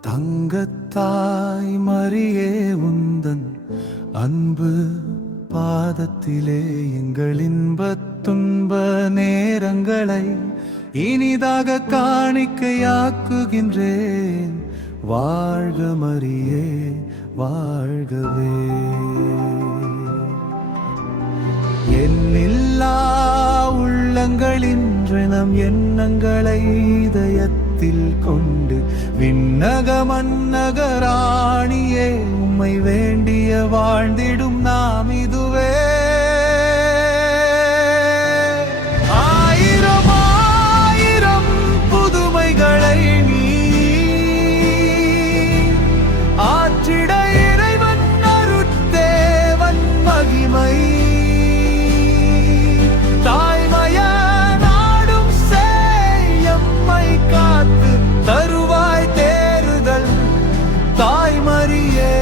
தங்கத்தாய் மரியே உந்தன் அன்பு பாதத்திலே எங்கள் இன்பத் துன்ப நேரங்களை இனிதாக காணிக்கையாக்குகின்றேன். வாழ்க மரியே, வாழ்கவே. எண்ணில்லா உள்ளங்களின் நம் எண்ணங்களை இதயத்தில் கொண்டு விண்ணக மன்னக ராணியே உம்மை வேண்டிய வாழ்ந்திடும் நாம் இதுவே. ஆயிரம் ஆயிரம் புதுமைகளை நீ ஆற்றிட இறைவன் அருட்தேவன் மகிமை தருவாய் தேறுதல் தாய் மரியே.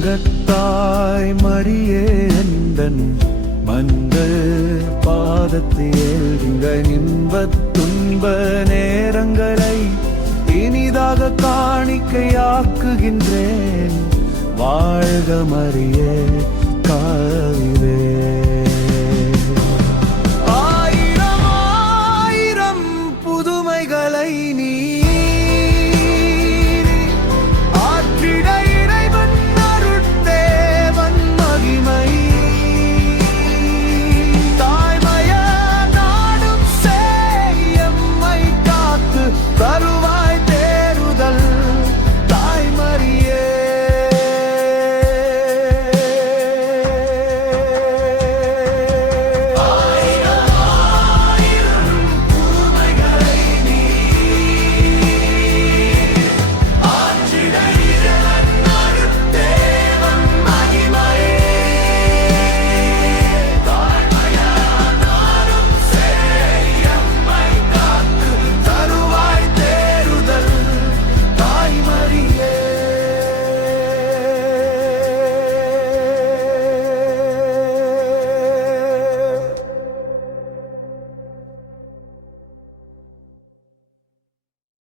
தங்கத்தாய் மரியே எந்தன் மங்கள் பாதத்தில் இன்பத் துன்ப நேரங்களை இனிதாக காணிக்கையாக்குகின்றேன். வாழ்க மரியே, காவிலே.